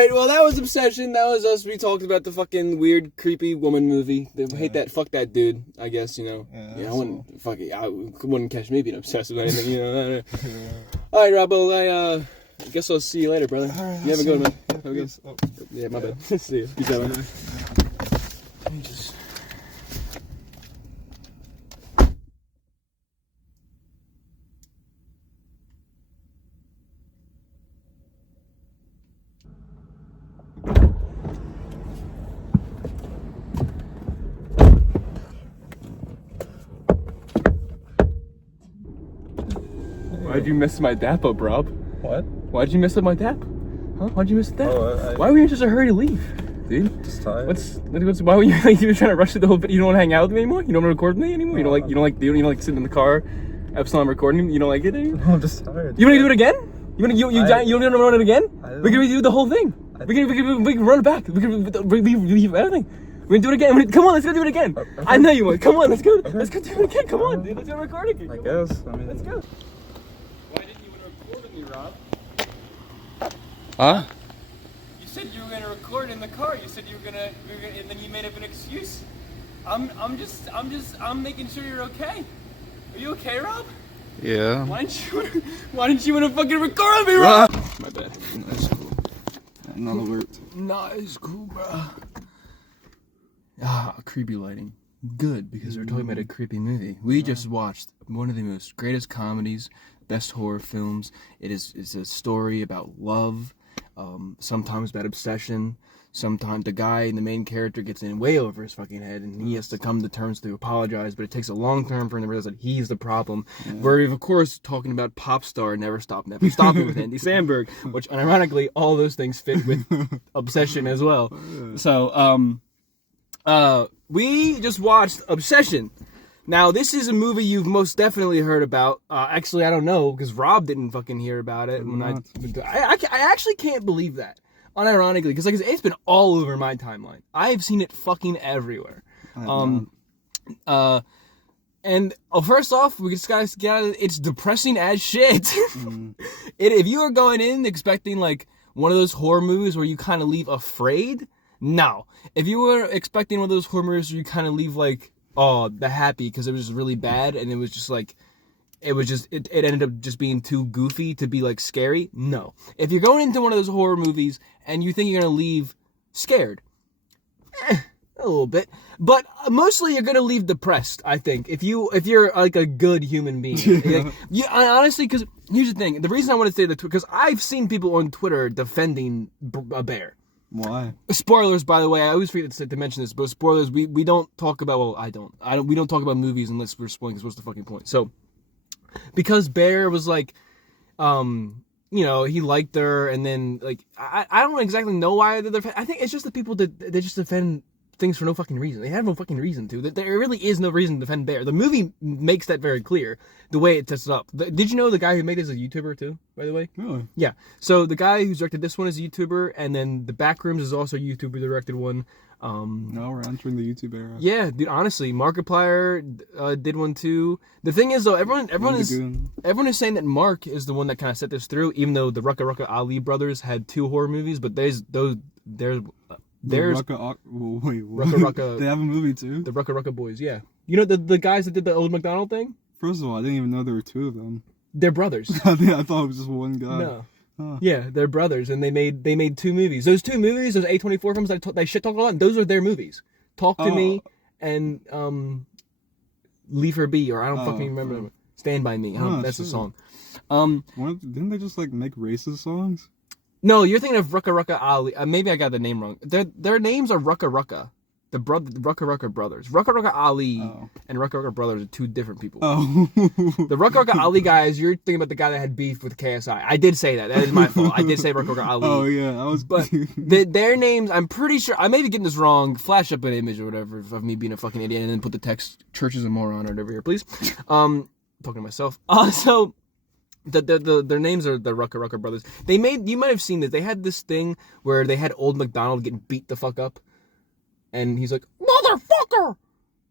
Alright, well, that was Obsession. That was us. We talked about the fucking weird, creepy woman movie. Hate that. Fuck that dude, I guess, you know. Yeah, I wouldn't. Fuck it. I wouldn't catch me being obsessed with anything, you know. Alright, Robbo, I guess I'll see you later, brother. Right, you have a good one, man. Have a good one. Yeah, my bad. See you. Peace out, man. Let me just... Why'd you miss my dap up, Rob? What? Why'd you miss up my dap? Huh? Why'd you miss that? Oh, why were you in such a hurry to leave, dude? Just tired. Why were you like, you were trying to rush through the whole bit? You don't want to hang out with me anymore? You don't want to record with me anymore? No, you don't like sitting in the car, Epsilon recording? You don't like it anymore? No, I'm just tired. You want to do it again? You don't want to run it again? We can redo the whole thing. We can run it back. We can leave everything. We're gonna do it again. Come on, let's go do it again. Okay. I know you want. Come on, let's go. Okay. Let's go do it again. Come on, dude. Let's go record again. I guess. I mean, let's go. Why didn't you want to record with me, Rob? Huh? You said you were gonna record in the car. You said you were gonna, and then you made up an excuse. I'm making sure you're okay. Are you okay, Rob? Yeah. Why didn't you want to fucking record with me, Rob? My bad. That's cool. Another worked. Nice, cool, bro. Ah, creepy lighting. Good, because we're talking about a creepy movie. We just watched one of the most greatest comedies, best horror films. It's a story about love, sometimes about obsession. Sometimes the main character gets in way over his fucking head, and he has to come to terms to apologize, but it takes a long time for him to realize that he's the problem. Yeah. We're, of course, talking about pop star Never Stopping with Andy Samberg, which, ironically, all those things fit with Obsession as well. So, we just watched Obsession. Now, this is a movie you've most definitely heard about. Actually, I don't know, because Rob didn't fucking hear about it. When I actually can't believe that. Unironically, because it's been all over my timeline. I've seen it fucking everywhere. And first off, we just gotta get it. It's depressing as shit. If you are going in expecting like one of those horror movies where you kind of leave afraid, no. If you were expecting one of those horror movies where you kind of leave like, oh, the happy because it was just really bad and it was just like, it ended up just being too goofy to be like scary. No. If you're going into one of those horror movies and you think you're gonna leave scared, a little bit, but mostly you're gonna leave depressed. I think if you're like a good human being, honestly, because here's the thing. The reason I want to say that because I've seen people on Twitter defending a bear. Why? Spoilers, by the way. I always forget to mention this, but spoilers. We don't talk about. Well, we don't talk about movies unless we're spoiling. Because what's the fucking point? So. Because Bear was like, he liked her, and then like I don't exactly know why they're. I think it's just the people that they just defend things for no fucking reason. They have no fucking reason to. There really is no reason to defend Bear. The movie makes that very clear. The way it sets it up. Did you know the guy who made it is a YouTuber too? By the way. Really? Yeah. So the guy who directed this one is a YouTuber, and then the Backrooms is also a YouTuber directed one. No, we're entering the YouTube era. Yeah, dude. Honestly, Markiplier did one too. The thing is, though, everyone is saying that Mark is the one that kind of set this through. Even though the Rucka Rucka Ali brothers had 2 horror movies, but there's Rucka Rucka. They have a movie too. The Rucka Rucka boys. Yeah, you know the guys that did the old McDonald thing. First of all, I didn't even know there were 2 of them. They're brothers. I thought it was just one guy. No. Huh. Yeah, they're brothers, and they made 2 movies. Those 2 movies, those A24 films they shit talk a lot. Those are their movies. Talk to Me and Leave Her Be, or I don't fucking remember. Stand By Me. That's the song. Didn't they just like make racist songs? No, you're thinking of Rucka Rucka Ali. Maybe I got the name wrong. Their names are Rucka Rucka. The Rucka Rucka brothers. Rucka Rucka Ali and Rucka Rucka brothers are 2 different people. Oh. The Rucka Rucka Ali guys, you're thinking about the guy that had beef with KSI. I did say that. That is my fault. I did say Rucka Rucka Ali. Oh, yeah. But their names, I'm pretty sure, I may be getting this wrong. Flash up an image or whatever of me being a fucking idiot and then put the text, church is a moron or whatever here, please. Talking to myself. So, their names are the Rucka Rucka brothers. You might have seen this. They had this thing where they had Old McDonald getting beat the fuck up. And he's like, motherfucker!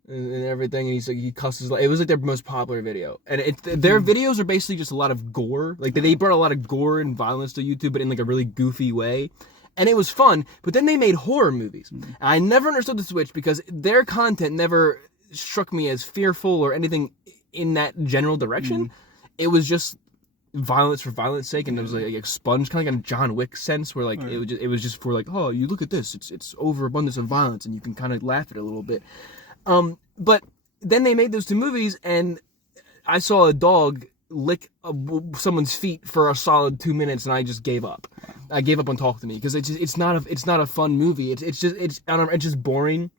And everything, and he's like, he cusses. It was like their most popular video. And their videos are basically just a lot of gore. Like, they brought a lot of gore and violence to YouTube, but in like a really goofy way. and it was fun. But then they made horror movies. And I never understood the switch because their content never struck me as fearful or anything in that general direction. It was just violence for violence sake, and it was like expunged, kind of like a John Wick sense, where like it was just for like, oh, you look at this, it's overabundance of violence, and you can kind of laugh at it a little bit. But then they made those two movies, and I saw a dog lick someone's feet for a solid 2 minutes, and I just gave up. I gave up on Talk to Me because it's not a fun movie. It's just boring.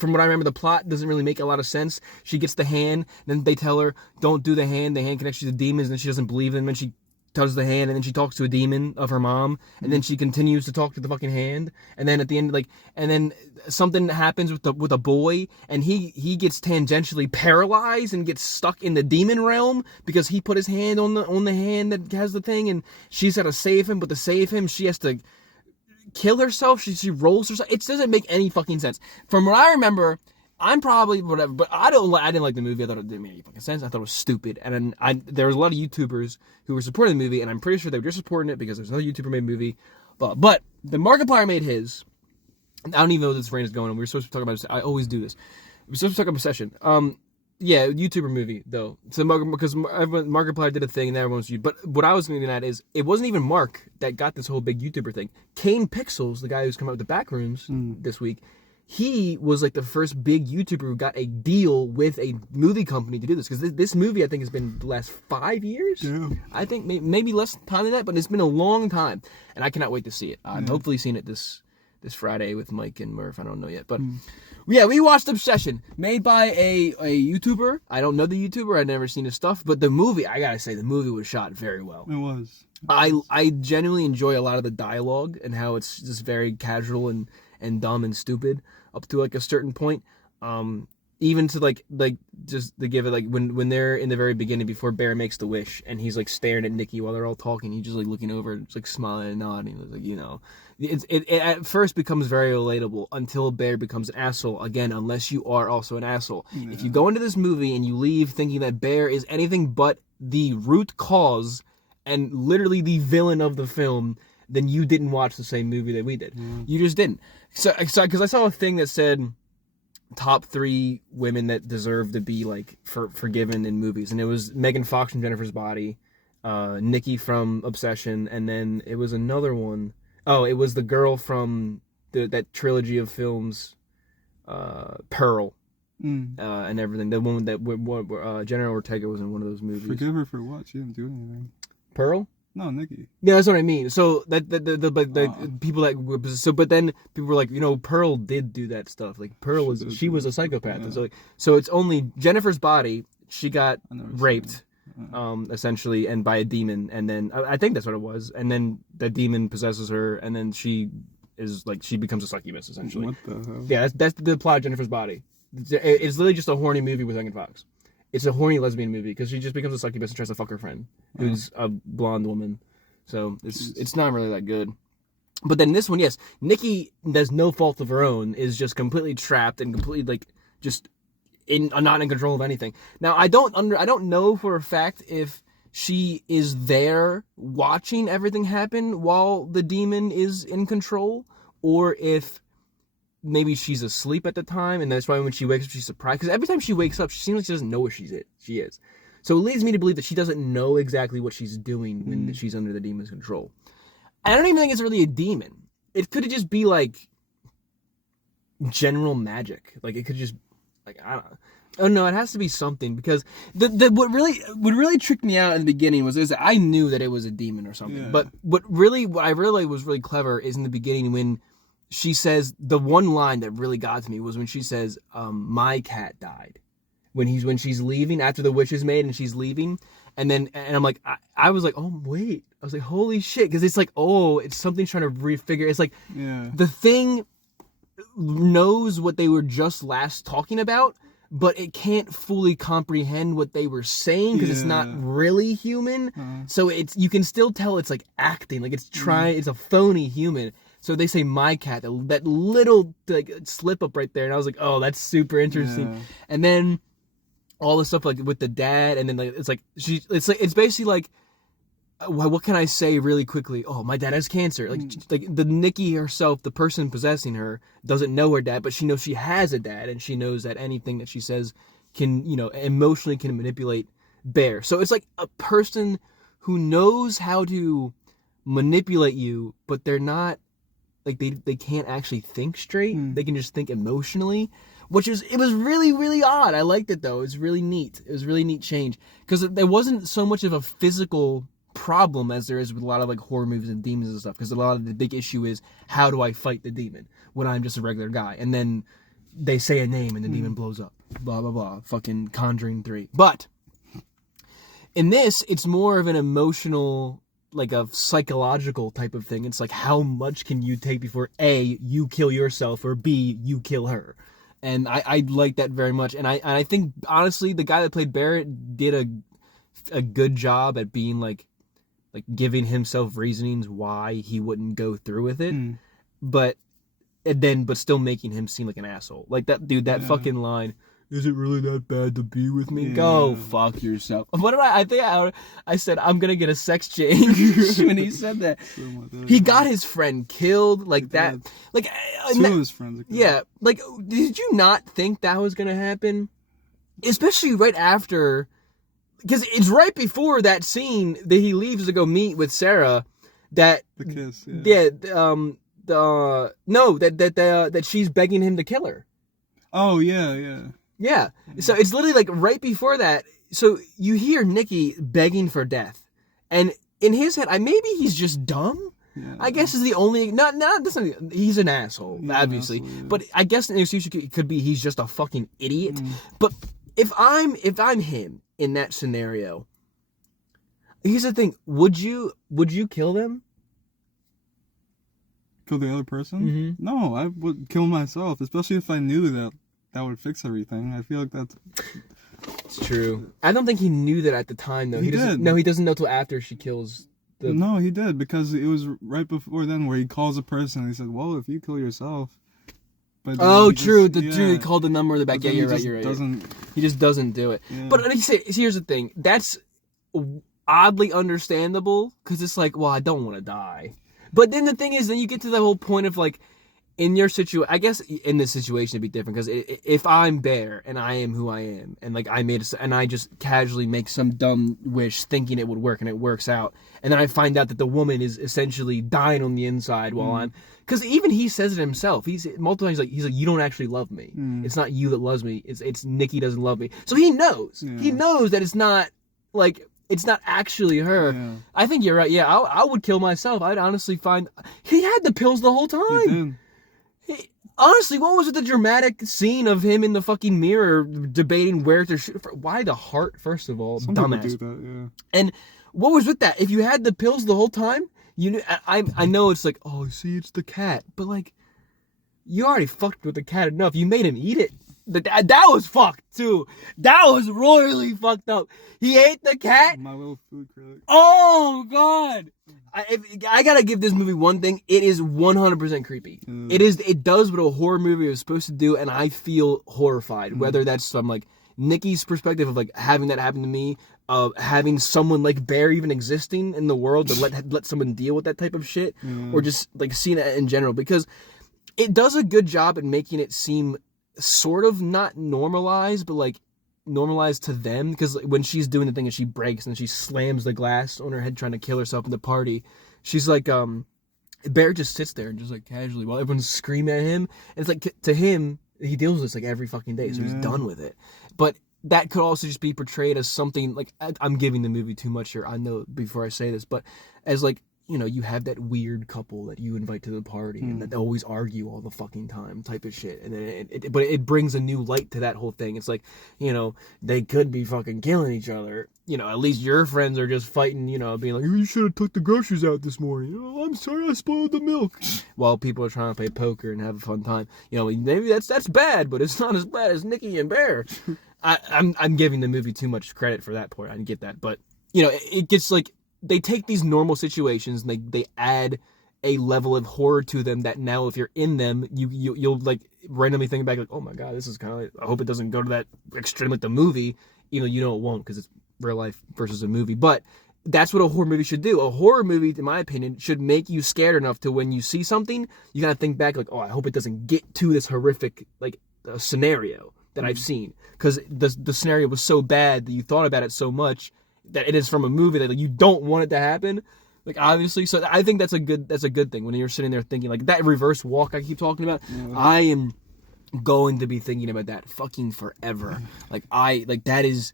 From what I remember, the plot doesn't really make a lot of sense. She gets the hand, then they tell her, don't do the hand connects you to demons, and then she doesn't believe them, and she touches the hand, and then she talks to a demon of her mom, and then she continues to talk to the fucking hand, and then at the end, and then something happens with a boy, and he gets tangentially paralyzed and gets stuck in the demon realm because he put his hand on the hand that has the thing, and she's got to save him, but to save him, she has to kill herself. She rolls herself. It doesn't make any fucking sense. From what I remember, I'm probably whatever, but I didn't like the movie. I thought it didn't make any fucking sense. I thought it was stupid. And then there was a lot of YouTubers who were supporting the movie, and I'm pretty sure they were just supporting it because there's another YouTuber made a movie. But the Markiplier made his. I don't even know where this rain is going. We were supposed to talk about. I always do this. We're supposed to talk about Obsession. Yeah, YouTuber movie though. So because Markiplier did a thing and everyone was. But what I was getting at is it wasn't even Mark that got this whole big YouTuber thing. Kane Pixels, the guy who's come out with the Backrooms this week, he was like the first big YouTuber who got a deal with a movie company to do this. Because this movie, I think, has been the last 5 years. Yeah. I think maybe less time than that, but it's been a long time, and I cannot wait to see it. I'm hopefully seeing it this Friday with Mike and Murph. I don't know yet, but. Yeah, we watched Obsession, made by a YouTuber. I don't know the YouTuber. I'd never seen his stuff. But the movie, I gotta say, the movie was shot very well. It was. I genuinely enjoy a lot of the dialogue and how it's just very casual and dumb and stupid up to like a certain point. Even to like just to give it like when they're in the very beginning before Bear makes the wish and he's like staring at Nikki while they're all talking, he's just like looking over, just like smiling and nodding. It's like, you know, it at first becomes very relatable until Bear becomes an asshole again, unless you are also an asshole. Yeah. If you go into this movie and you leave thinking that Bear is anything but the root cause and literally the villain of the film, then you didn't watch the same movie that we did. You just didn't. So because I saw a thing that said top 3 women that deserve to be like forgiven in movies, and it was Megan Fox from Jennifer's Body, Nikki from Obsession, and then it was another one. Oh, it was the girl from that trilogy of films, Pearl, and everything. The woman that Jenna Ortega was in one of those movies. Forgive her for what? She didn't do anything. Pearl? No, Nikki. Yeah, that's what I mean. So the people that but then people were like, you know, Pearl did do that stuff. Like Pearl was a psychopath. Yeah. And so it's only Jennifer's Body. She got raped, essentially, and by a demon, and then I think that's what it was. And then that demon possesses her, and then she becomes a succubus, essentially. What the hell? Yeah, that's the plot of Jennifer's Body. It's literally just a horny movie with Megan Fox. It's a horny lesbian movie because she just becomes a succubus and tries to fuck her friend, who's a blonde woman. So it's not really that good. But then this one, yes, Nikki, there's no fault of her own, is just completely trapped and completely like just not in control of anything. Now I don't know for a fact if she is there watching everything happen while the demon is in control, or if maybe she's asleep at the time, and that's why when she wakes up, she's surprised. Because every time she wakes up, she seems like she doesn't know where she is. So it leads me to believe that she doesn't know exactly what she's doing when she's under the demon's control. I don't even think it's really a demon. It could just be like general magic. Like it could just like I don't know. Oh no, it has to be something, because what really tricked me out in the beginning was that I knew that it was a demon or something. Yeah. But what I realized was really clever is in the beginning when she says, the one line that really got to me was when she says, my cat died. When she's leaving, after the wish is made and she's leaving. And I'm like, I was like, oh, wait. I was like, holy shit. Because it's like, oh, it's something trying to refigure. It's like, the thing knows what they were just last talking about, but it can't fully comprehend what they were saying because it's not really human. So you can still tell it's like acting. Like it's trying, it's a phony human. So they say my cat, that little like slip up right there, and I was like, oh, that's super interesting. Yeah. And then all the stuff like with the dad, and then like it's basically like what can I say really quickly? Oh, my dad has cancer. Like the Nikki herself, the person possessing her, doesn't know her dad, but she knows she has a dad, and she knows that anything that she says can, emotionally can manipulate Bear. So it's like a person who knows how to manipulate you, but they're not, like, they can't actually think straight. They can just think emotionally, it was really, really odd. I liked it, though. It was really neat. It was a really neat change, because there wasn't so much of a physical problem as there is with a lot of like horror movies and demons and stuff, because a lot of the big issue is, how do I fight the demon when I'm just a regular guy? And then they say a name and the demon blows up. Blah, blah, blah. Fucking Conjuring 3. But in this, it's more of an emotional, like a psychological type of thing. It's like, how much can you take before A, you kill yourself, or B, you kill her? And I like that very much. And I think, honestly, the guy that played Barrett did a good job at being like giving himself reasonings why he wouldn't go through with it, but still making him seem like an asshole. Like that dude, that fucking line, "Is it really that bad to be with me?" Go fuck yourself. What did I think I said, "I'm gonna get a sex change" when he said that. He got his friend killed, like that. Like two of his friends. Yeah, like, did you not think that was gonna happen? Especially right after. Because it's right before that scene that he leaves to go meet with Sarah, that the kiss, that she's begging him to kill her. Oh yeah. So it's literally like right before that. So you hear Nikki begging for death, and in his head, maybe he's just dumb. Yeah. I guess is the only he's an asshole, obviously, but I guess an excuse could be he's just a fucking idiot. But if I'm him in that scenario, here's the thing: would you kill them? Kill the other person? No, I would kill myself, especially if I knew that would fix everything. I feel like it's true. I don't think he knew that at the time, though. He doesn't know till after she kills. No, he did, because it was right before then where he calls a person and he said, "Well, if you kill yourself." But true. He called the number in the back. Yeah, you're right. He just doesn't do it. Yeah. But here's the thing. That's oddly understandable, because it's like, well, I don't want to die. But then the thing is, then you get to the whole point of like, in your situation, I guess in this situation it'd be different, because if I'm Bear and I am who I am, and like and I just casually make some dumb wish thinking it would work, and it works out, and then I find out that the woman is essentially dying on the inside while I'm, because even he says it himself. He's multiple times he's like, you don't actually love me. It's not you that loves me. It's Nikki doesn't love me. So he knows. Yeah. He knows that it's not like. It's not actually her. Yeah. I think you're right. Yeah, I would kill myself. I'd honestly find he had the pills the whole time. Honestly, what was with the dramatic scene of him in the fucking mirror debating where to shoot? Why the heart, first of all? Some dumbass. Do that, yeah. And what was with that? If you had the pills the whole time, you knew. I know it's like, oh, see, it's the cat, but like, you already fucked with the cat enough. You made him eat it. That was fucked too. That was royally fucked up. He ate the cat. My little food critic. Oh God. I gotta give this movie one thing. It is 100% creepy. It does what a horror movie was supposed to do, and I feel horrified. Whether that's from like Nikki's perspective of like having that happen to me, having someone like Bear even existing in the world to let someone deal with that type of shit, or just like seeing that in general, because it does a good job at making it seem sort of not normalized, but like normalized to them, because when she's doing the thing and she breaks and she slams the glass on her head trying to kill herself in the party, she's like, Bear just sits there and just like casually while everyone's screaming at him, and it's like, to him, he deals with this like every fucking day, so he's done with it. But that could also just be portrayed as something like, I'm giving the movie too much here, I know, before I say this, but as like, you have that weird couple that you invite to the party and that they always argue all the fucking time type of shit. And then but it brings a new light to that whole thing. It's like, they could be fucking killing each other. At least your friends are just fighting, being like, you should have took the groceries out this morning. I'm sorry I spoiled the milk. While people are trying to play poker and have a fun time. Maybe that's bad, but it's not as bad as Nikki and Bear. I'm giving the movie too much credit for that part. I get that. But, it gets like, they take these normal situations and they add a level of horror to them that now if you're in them, you'll like randomly think back like, oh my God, this is kind of like, I hope it doesn't go to that extreme like the movie, even though it won't, because it's real life versus a movie. But that's what a horror movie should do. A horror movie, in my opinion, should make you scared enough to when you see something, you gotta think back like, oh, I hope it doesn't get to this horrific like scenario that I've seen, because the scenario was so bad that you thought about it so much that it is from a movie that like, you don't want it to happen. Like obviously, so I think that's a good thing when you're sitting there thinking like that reverse walk I keep talking about. Yeah. I am going to be thinking about that fucking forever. Like that is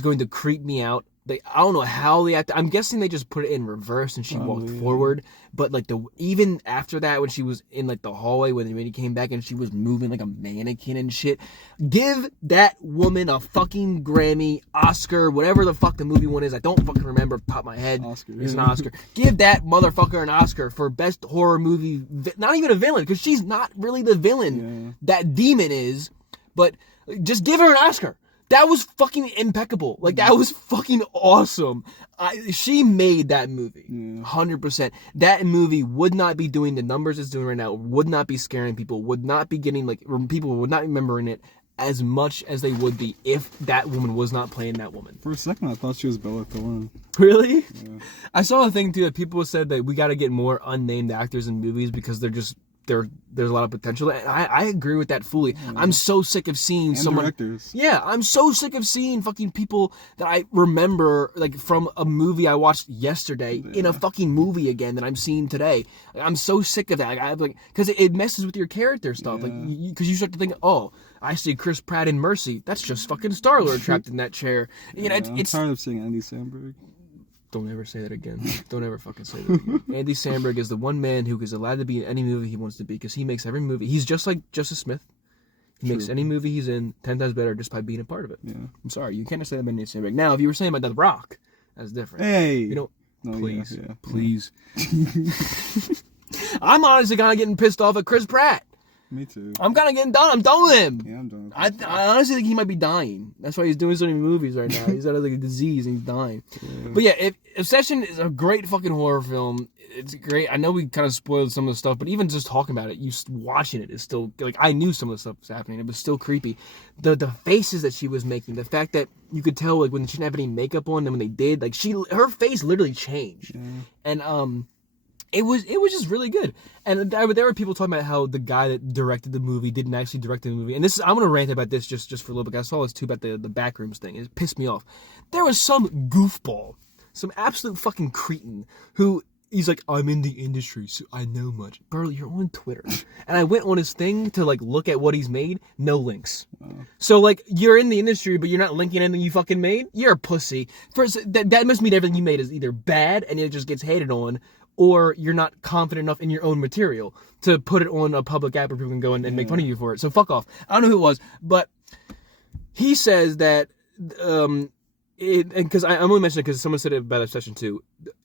going to creep me out. I don't know how they I'm guessing they just put it in reverse and she walked forward. But like even after that, when she was in like the hallway when he came back and she was moving like a mannequin and shit, give that woman a fucking Grammy, Oscar, whatever the fuck the movie one is. I don't fucking remember off the top of my head. Oscar. It's an Oscar. Give that motherfucker an Oscar for best horror movie. Not even a villain, because she's not really the villain that demon is. But just give her an Oscar. That was fucking impeccable. Like, that was fucking awesome. She made that movie. 100%. That movie would not be doing the numbers it's doing right now, would not be scaring people, would not be getting, like, people would not be remembering it as much as they would be if that woman was not playing that woman. For a second, I thought she was Bella Thorne. Really? Yeah. I saw a thing, too, that people said that we got to get more unnamed actors in movies because they're just... There's a lot of potential. I agree with that fully. Yeah. I'm so sick of seeing directors. Yeah, I'm so sick of seeing fucking people that I remember like from a movie I watched yesterday in a fucking movie again that I'm seeing today. I'm so sick of that. Because it messes with your character stuff. Like because you start to think, oh, I see Chris Pratt in Mercy. That's just fucking Star-Lord trapped in that chair. You know, I'm tired of seeing Andy Samberg. Don't ever say that again. Don't ever fucking say that again. Andy Samberg is the one man who is allowed to be in any movie he wants to be because he makes every movie. He's just like Justice Smith. He makes any movie he's in 10 times better just by being a part of it. Yeah. I'm sorry. You can't say that about Andy Samberg. Now, if you were saying about The Rock, that's different. Hey! You know, no, please. Yeah. Please. I'm honestly kind of getting pissed off at Chris Pratt. Me too. I'm kind of getting done. I'm done with him. Yeah, I'm done with him. I honestly think he might be dying. That's why he's doing so many movies right now. He's got like a disease and he's dying. Yeah. But yeah, Obsession is a great fucking horror film. It's great. I know we kind of spoiled some of the stuff, but even just talking about it, you watching it is still like I knew some of the stuff was happening. It was still creepy. The faces that she was making, the fact that you could tell like when she didn't have any makeup on, and when they did, like her face literally changed, and It was just really good. And there were people talking about how the guy that directed the movie didn't actually direct the movie. And I'm going to rant about this just for a little bit. I saw this too about the backrooms thing. It pissed me off. There was some goofball, some absolute fucking cretin who he's like, I'm in the industry, so I know much. Bro, you're on Twitter. And I went on his thing to like look at what he's made. No links. So like you're in the industry, but you're not linking anything you fucking made? You're a pussy. First, that must mean everything you made is either bad and it just gets hated on, or you're not confident enough in your own material to put it on a public app where people can go and make fun of you for it. So fuck off. I don't know who it was, but he says that, because I'm only mentioning it because someone said it about Obsession too.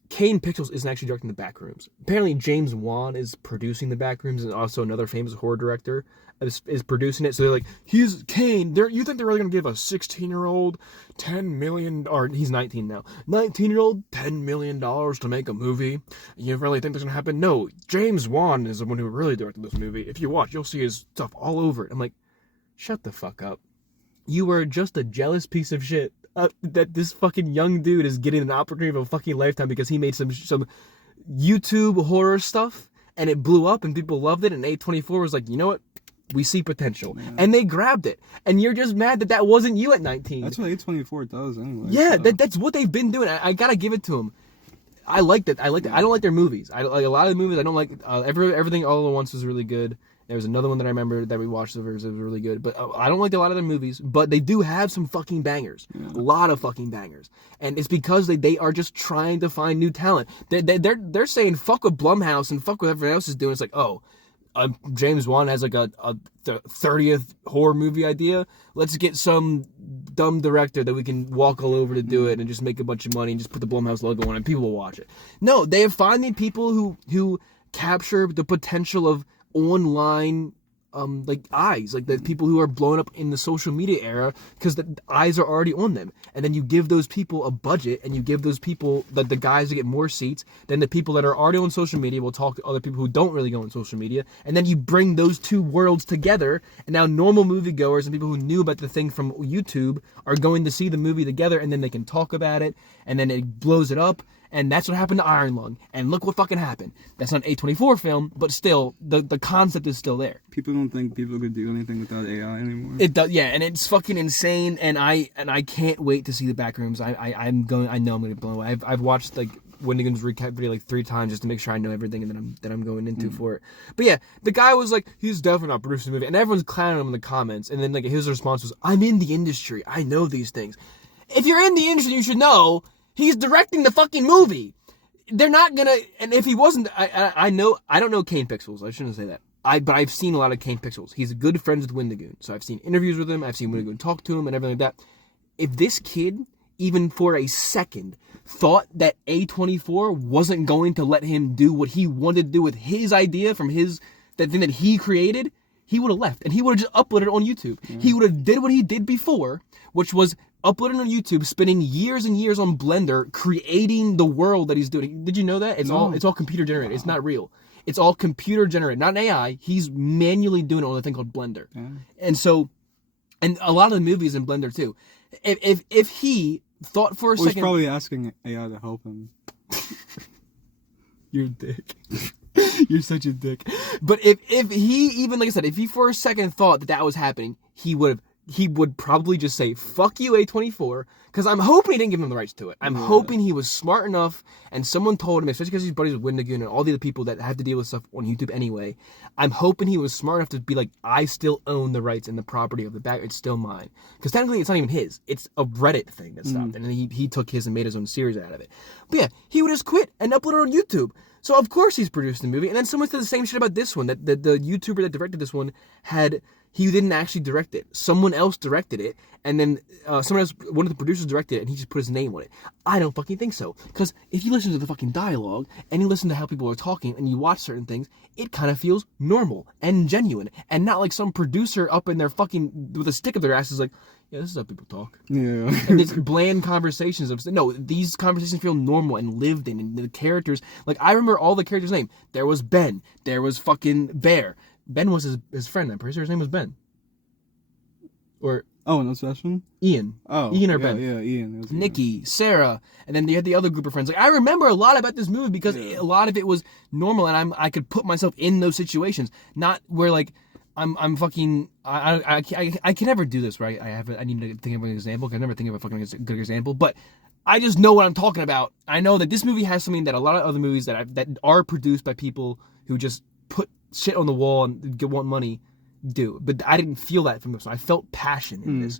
Kane Pixels isn't actually directing the Backrooms. Apparently James Wan is producing the Backrooms, and also another famous horror director is producing it. So they're like, he's Kane. You think they're really going to give a 16-year-old $10 million, or he's 19 now, 19-year-old $10 million to make a movie? You really think that's going to happen? No, James Wan is the one who really directed this movie. If you watch, you'll see his stuff all over it. I'm like, shut the fuck up. You were just a jealous piece of shit. That this fucking young dude is getting an opportunity of a fucking lifetime because he made some YouTube horror stuff and it blew up and people loved it, and A24 was like, you know what? We see potential. Yeah. And they grabbed it. And you're just mad that wasn't you at 19. That's what A24 does anyway. Yeah, so. That's what they've been doing. I gotta give it to them. I like that. I don't like their movies. I like a lot of the movies. I don't like everything all at once was really good. There was another one that I remember that we watched. It was really good. But I don't like a lot of their movies. But they do have some fucking bangers. Yeah. A lot of fucking bangers. And it's because they are just trying to find new talent. They're saying fuck with Blumhouse and fuck what everyone else is doing. It's like, oh, James Wan has like a 30th horror movie idea. Let's get some dumb director that we can walk all over to do it and just make a bunch of money and just put the Blumhouse logo on it and people will watch it. No, they are finding people who capture the potential of online eyes, like the people who are blowing up in the social media era, because the eyes are already on them. And then you give those people a budget, and you give those people, the guys, to get more seats. Then the people that are already on social media will talk to other people who don't really go on social media. And then you bring those two worlds together, and now normal moviegoers and people who knew about the thing from YouTube are going to see the movie together, and then they can talk about it, and then it blows it up. And that's what happened to Iron Lung. And look what fucking happened. That's not an A24 film, but still, the concept is still there. People don't think people could do anything without AI anymore. It does, yeah, and it's fucking insane. And I can't wait to see the back rooms. I know I'm gonna be blown away. I've watched like Windigan's recap video like 3 times just to make sure I know everything and that I'm going into for it. But yeah, the guy was like, he's definitely not producing the movie, and everyone's clowning him in the comments. And then like his response was, I'm in the industry. I know these things. If you're in the industry, you should know. He's directing the fucking movie. They're not gonna, and if he wasn't, I don't know Kane Pixels. I shouldn't say that. But I've seen a lot of Kane Pixels. He's good friends with Windigoon. So I've seen interviews with him. I've seen Windigoon talk to him and everything like that. If this kid, even for a second, thought that A24 wasn't going to let him do what he wanted to do with his idea from that thing that he created, he would have left. And he would have just uploaded it on YouTube. Mm. He would have did what he did before, which was uploading on YouTube, spending years and years on Blender, creating the world that he's doing. Did you know that? It's all computer generated. Wow. It's not real. It's all computer generated, not an AI. He's manually doing it on a thing called Blender. Yeah. And a lot of the movies in Blender too. If he thought for a second, he's probably asking AI to help him. You're a dick. You're such a dick. But if he, even like I said, if he for a second thought that was happening, he would probably just say, fuck you, A24, because I'm hoping he didn't give him the rights to it. I'm hoping he was smart enough, and someone told him, especially because he's buddies with Windigoon and all the other people that have to deal with stuff on YouTube anyway, I'm hoping he was smart enough to be like, I still own the rights and the property of the back. It's still mine. Because technically, it's not even his. It's a Reddit thing that stopped, and then he took his and made his own series out of it. But yeah, he would just quit and upload it on YouTube. So of course he's produced the movie. And then someone said the same shit about this one, that the YouTuber that directed this one he didn't actually direct it. Someone else directed it, and then one of the producers directed it, and he just put his name on it. I don't fucking think so. Because if you listen to the fucking dialogue, and you listen to how people are talking, and you watch certain things, it kind of feels normal and genuine, and not like some producer up in their fucking, with a stick up their ass is like, yeah, this is how people talk. Yeah. And it's bland conversations of, no, these conversations feel normal and lived in, and the characters, like, I remember all the characters' names. There was Ben. There was fucking Bear. Ben was his friend. I'm pretty sure his name was Ben. Or no session? Ian. Oh, Ian or Ben? Yeah, Ian. Nikki, Sarah, and then you had the other group of friends. Like I remember a lot about this movie because a lot of it was normal, and I could put myself in those situations. Not where like I'm fucking I can never do this right. I need to think of an example. I can never think of a fucking good example, but I just know what I'm talking about. I know that this movie has something that a lot of other movies that are produced by people who just put shit on the wall and want money do. But I didn't feel that from this one. I felt passion in this.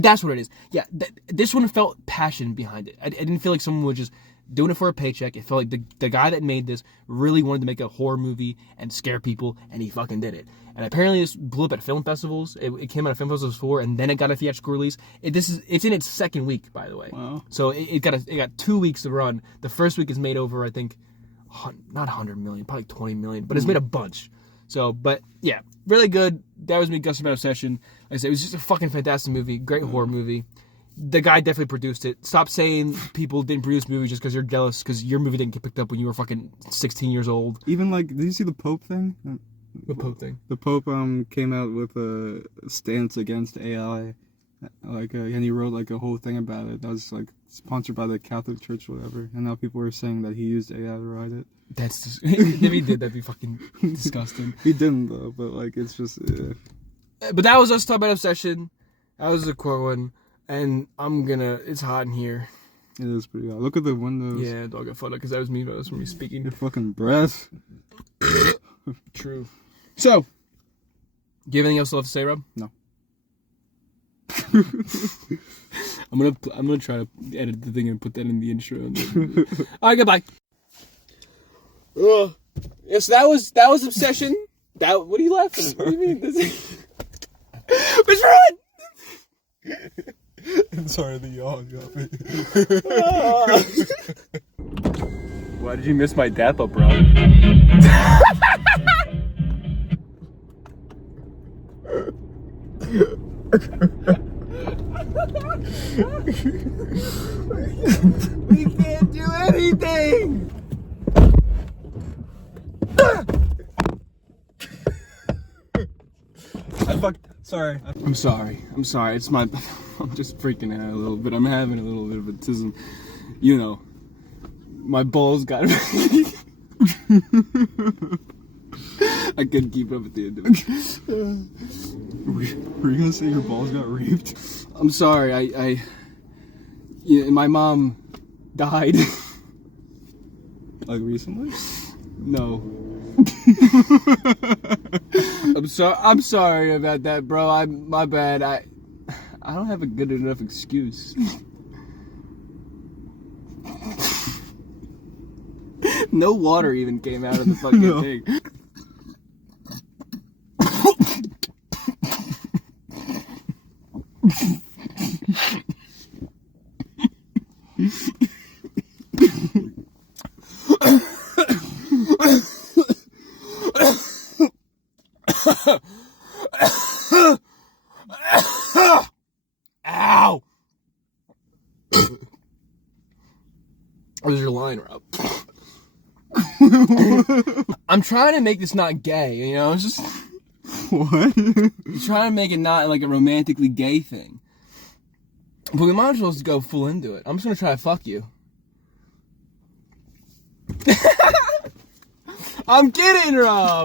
That's what it is. Yeah, this one felt passion behind it. I didn't feel like someone was just doing it for a paycheck. It felt like the guy that made this really wanted to make a horror movie and scare people, and he fucking did it. And apparently this blew up at film festivals. It came out of film festivals before, and then it got a theatrical release. It's in its second week, by the way. Wow. So it got 2 weeks to run. The first week is made over, I think, not 100 million, probably 20 million, but it's made a bunch. So, but yeah, really good. That was me, Gus About Obsession. Like I said, it was just a fucking fantastic movie, great horror movie. The guy definitely produced it. Stop saying people didn't produce movies just because you're jealous because your movie didn't get picked up when you were fucking 16 years old. Even like, did you see the Pope thing? The Pope thing? The Pope came out with a stance against AI. And he wrote like a whole thing about it. That was like sponsored by the Catholic Church or whatever. And now people are saying that he used AI to write it. That's just, if he did, that'd be fucking disgusting. He didn't though, but like it's just. But that was us talking about Obsession. That was a core one, and it's hot in here. It is pretty hot. Look at the windows. Yeah, dog got fucked up because that was me. That was from me speaking. Your fucking breath. True. So, do you have anything else left to say, Rob? No. I'm gonna try to edit the thing and put that in the intro. All right, goodbye. Yes, that was Obsession. What are you laughing at? What do you mean? What's wrong? I'm sorry, the yawn got me. Why did you miss my dap up, bro? We can't do anything! Sorry. I'm sorry. It's my... I'm just freaking out a little bit. I'm having a little bit of autism. You know, my balls got... I couldn't keep up at the end of it. Were you gonna say your balls got raped? I'm sorry. Yeah, my mom died. Like recently? No. I'm sorry about that, bro. My bad. I don't have a good enough excuse. No water even came out of the fucking No. thing. Ow! Where's your line, Rob? I'm trying to make this not gay, you know? It's just What? trying to make it not like a romantically gay thing. But we might as well just go full into it. I'm just gonna try to fuck you. I'm kidding, Rob!